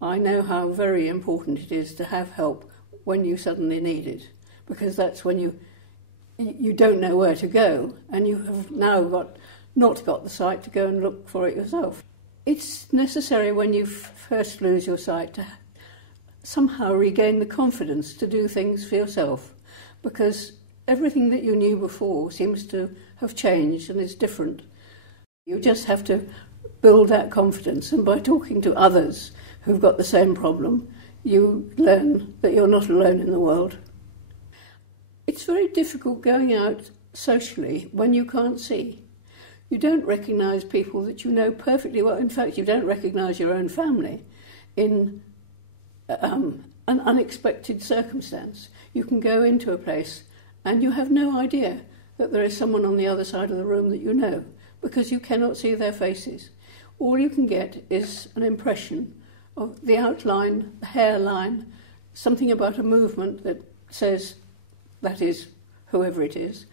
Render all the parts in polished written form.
I know how very important it is to have help when you suddenly need it, because that's when you don't know where to go, and you have now not got the sight to go and look for it yourself. It's necessary when you first lose your sight to somehow regain the confidence to do things for yourself, because everything that you knew before seems to have changed and is different. You just have to build that confidence, and by talking to others who've got the same problem, you learn that you're not alone in the world. It's very difficult going out socially when you can't see. You don't recognise people that you know perfectly well. In fact, you don't recognise your own family in an unexpected circumstance. You can go into a place and you have no idea that there is someone on the other side of the room that you know, because you cannot see their faces. All you can get is an impression of the outline, the hairline, something about a movement that says that is whoever it is.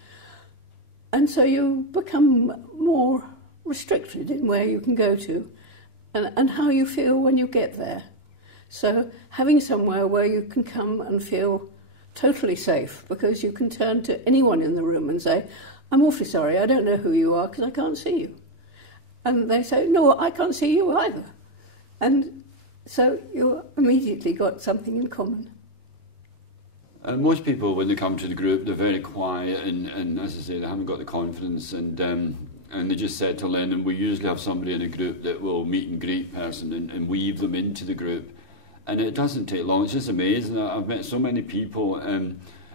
And so you become more restricted in where you can go to and how you feel when you get there. So having somewhere where you can come and feel totally safe, because you can turn to anyone in the room and say, I'm awfully sorry, I don't know who you are because I can't see you. And they say, no, I can't see you either. And so you immediately got something in common. Most people, when they come to the group, they're very quiet and as I say, they haven't got the confidence and they just settle in, and we usually have somebody in a group that will meet and greet person and weave them into the group. And it doesn't take long, it's just amazing. I've met so many people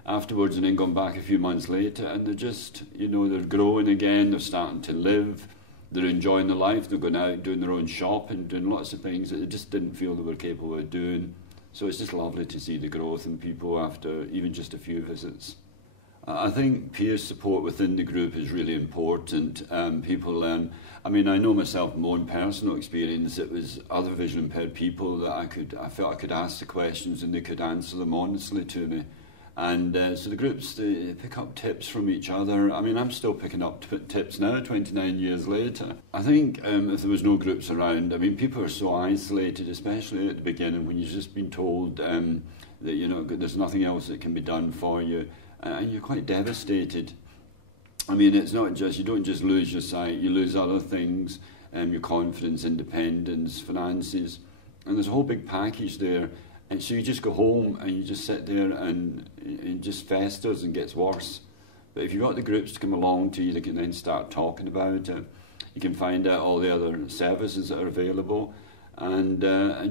afterwards and then gone back a few months later, and they're just, they're growing again, they're starting to live, they're enjoying their life, they're going out doing their own shopping, doing lots of things that they just didn't feel they were capable of doing. So it's just lovely to see the growth in people after even just a few visits. I think peer support within the group is really important. People learn. I mean, I know myself, my own personal experience, it was other visually impaired people that I felt I could ask the questions and they could answer them honestly to me. And so the groups, they pick up tips from each other. I mean, I'm still picking up tips now, 29 years later. I think if there was no groups around, I mean, people are so isolated, especially at the beginning when you've just been told that, there's nothing else that can be done for you, and you're quite devastated. I mean, it's not just, you don't just lose your sight, you lose other things, your confidence, independence, finances, and there's a whole big package there. And so you just go home and you just sit there and it just festers and gets worse. But if you've got the groups to come along to you, they can then start talking about it. You can find out all the other services that are available and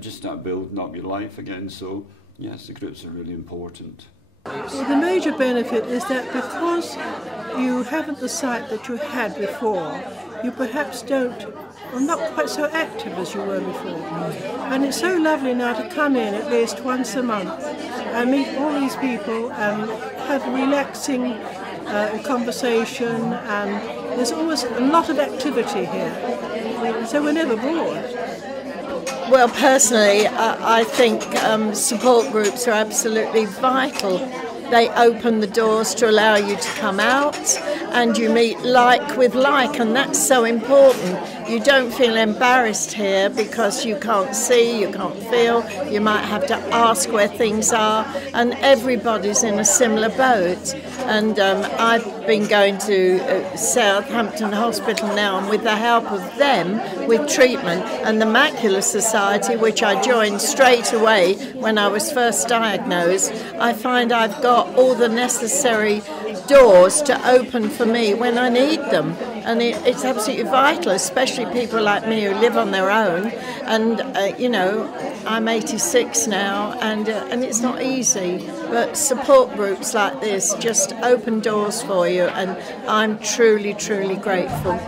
just start building up your life again. So, yes, the groups are really important. Well, the major benefit is that because you haven't the sight that you had before, you perhaps are not quite so active as you were before. And it's so lovely now to come in at least once a month and meet all these people and have a relaxing conversation, and there's always a lot of activity here. So we're never bored. Well, personally, I think support groups are absolutely vital. They open the doors to allow you to come out, and you meet like with like, and that's so important. You don't feel embarrassed here because you can't see, you can't feel, you might have to ask where things are, and everybody's in a similar boat. And I've been going to Southampton Hospital now, and with the help of them with treatment, and the Macular Society, which I joined straight away when I was first diagnosed, I find I've got all the necessary doors to open for me when I need them. And it's absolutely vital, especially people like me who live on their own. And, I'm 86 now, and it's not easy. But support groups like this just open doors for you, and I'm truly, truly grateful.